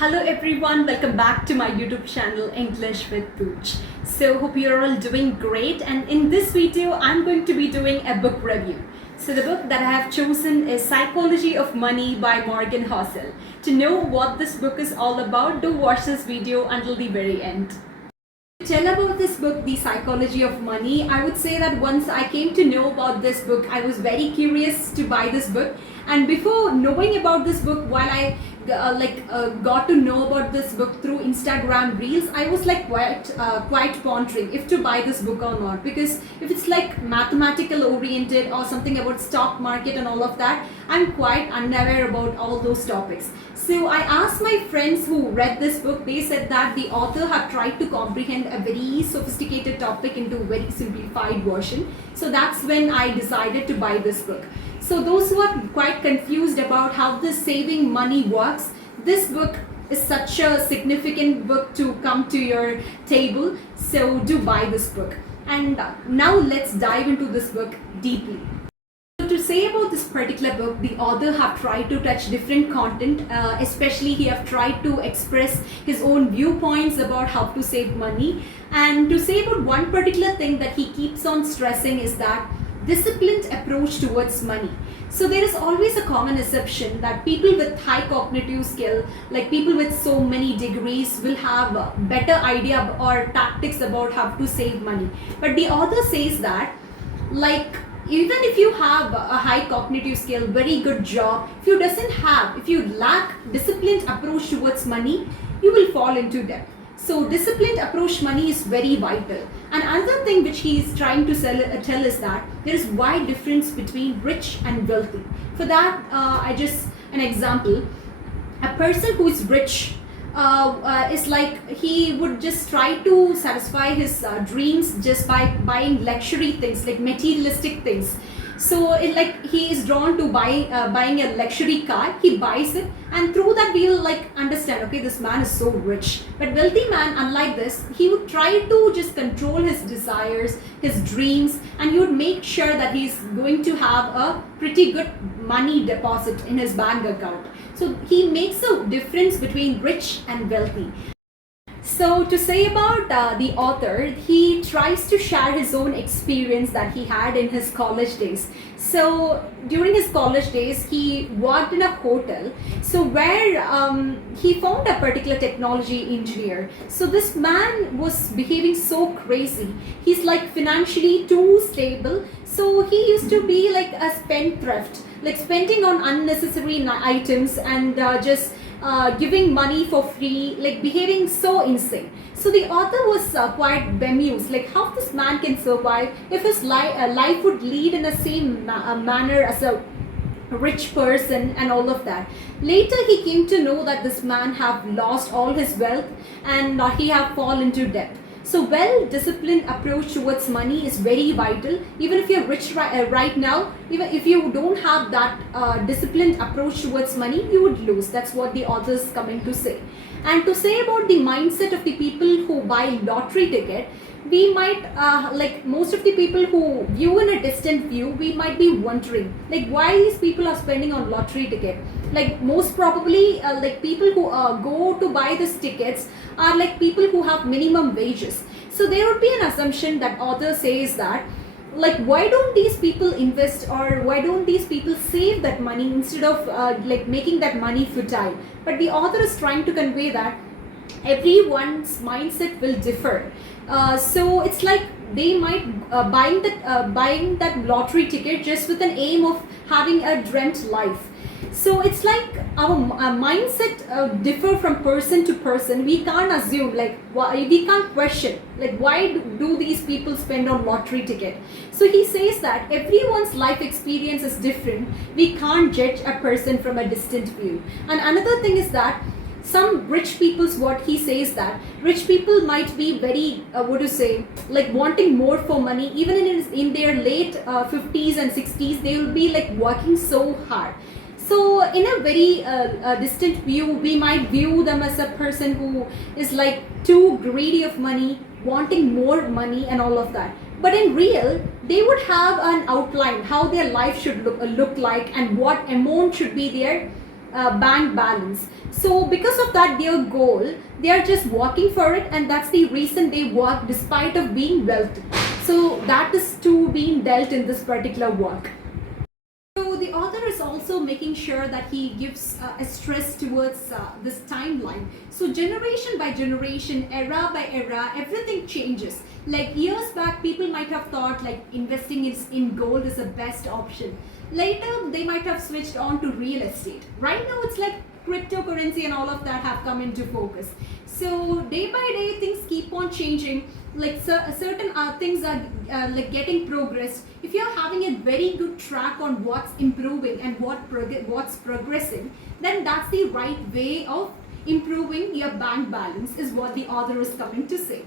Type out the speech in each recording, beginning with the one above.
Hello everyone, welcome back to my YouTube channel English with Pooch. So hope you're all doing great, and in this video I'm going to be doing a book review. So the book that I have chosen is Psychology of Money by Morgan Housel. To know what this book is all about, do watch this video until the very end. To tell about this book, The Psychology of Money, I would say that once I came to know about this book, I was very curious to buy this book. And before knowing about this book, while I got to know about this book through Instagram Reels, I was like quite pondering if to buy this book or not, because if it's like mathematical oriented or something about stock market and all of that, I'm quite unaware about all those topics. So I asked my friends who read this book. They said that the author had tried to comprehend a very sophisticated topic into a very simplified version. So that's when I decided to buy this book. So those who are quite confused about how this saving money works, this book is such a significant book to come to your table. So do buy this book. And now let's dive into this book deeply. So to say about this particular book, the author have tried to touch different content, especially he have tried to express his own viewpoints about how to save money. And to say about one particular thing that he keeps on stressing is that disciplined approach towards money. So there is always a common assumption that people with high cognitive skill, like people with so many degrees, will have a better idea or tactics about how to save money. But the author says that, like, even if you have a high cognitive skill, very good job, if you lack disciplined approach towards money, you will fall into debt. So disciplined approach money is very vital. And another thing which he is trying to tell is that there is wide difference between rich and wealthy. For that, an example. A person who is rich is like he would just try to satisfy his dreams just by buying luxury things, like materialistic things. So he is drawn to buying a luxury car. He buys it, and through that we'll understand, okay, this man is so rich. But wealthy man, unlike this, he would try to just control his desires, his dreams, and he would make sure that he's going to have a pretty good money deposit in his bank account. So he makes a difference between rich and wealthy. So to say about the author, he tries to share his own experience that he had in his college days. So during his college days, he worked in a hotel, so where he found a particular technology engineer. So this man was behaving so crazy. He's like financially too stable. So he used to be like a spendthrift, like spending on unnecessary items and just giving money for free, like behaving so insane. So the author was quite bemused, like how this man can survive if his life would lead in the same manner as a rich person and all of that. Later he came to know that this man have lost all his wealth and he have fallen into debt. So well-disciplined approach towards money is very vital. Even if you're rich right now, even if you don't have that disciplined approach towards money, you would lose. That's what the author is coming to say. And to say about the mindset of the people who buy lottery ticket, we might, most of the people who view in a distant view, we might be wondering, like, why these people are spending on lottery ticket. Like most probably, people who go to buy these tickets are like people who have minimum wages. So there would be an assumption that author says that, like, why don't these people invest, or why don't these people save that money instead of making that money futile. But the author is trying to convey that everyone's mindset will differ. So it's like they might buying that lottery ticket just with an aim of having a dreamt life. So it's like our mindset differ from person to person. We can't assume, we can't question, like, why do these people spend on lottery ticket. So he says that everyone's life experience is different. We can't judge a person from a distant view. And another thing is that some rich people's, what he says, that rich people might be very wanting more for money. Even in their late 50s and 60s, they will be like working so hard. So in a very distant view, we might view them as a person who is like too greedy of money, wanting more money and all of that. But in real, they would have an outline how their life should look like and what amount should be there bank balance. So because of that, their goal, they are just working for it, and that's the reason they work despite of being wealthy. So that is to being dealt in this particular work. So the author is also making sure that he gives a stress towards this timeline. So generation by generation, era by era, everything changes. Like years back, people might have thought like investing in gold is the best option. Later, they might have switched on to real estate. Right now, it's like cryptocurrency and all of that have come into focus. So day by day, things keep on changing. Like certain things are like getting progressed. If you're having a very good track on what's improving and what's progressing, then that's the right way of improving your bank balance, is what the author is coming to say.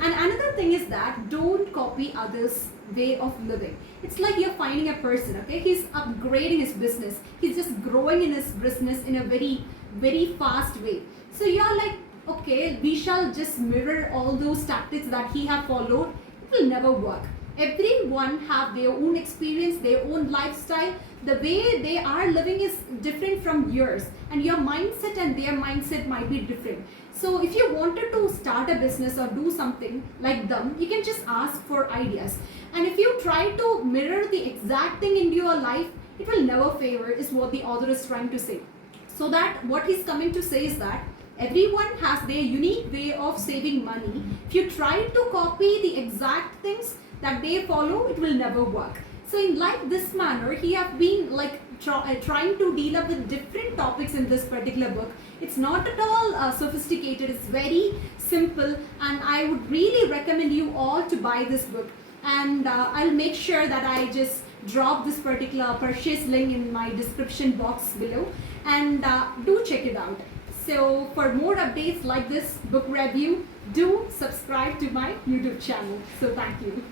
And another thing is that don't copy others' way of living. It's like you're finding a person, okay? He's upgrading his business. He's just growing in his business in a very, very fast way. So you're like, okay, we shall just mirror all those tactics that he have followed. It will never work. Everyone have their own experience, their own lifestyle. The way they are living is different from yours, and your mindset and their mindset might be different. So if you wanted to start a business or do something like them, you can just ask for ideas. And if you try to mirror the exact thing into your life, it will never favor, is what the author is trying to say. So that what he's coming to say is that everyone has their unique way of saving money. If you try to copy the exact things that they follow, it will never work. So in like this manner, he have been like trying to deal up with different topics in this particular book. It's not at all sophisticated. It's very simple, and I would really recommend you all to buy this book. And I'll make sure that I just drop this particular purchase link in my description box below, and do check it out. So for more updates like this book review, do subscribe to my YouTube channel. So thank you.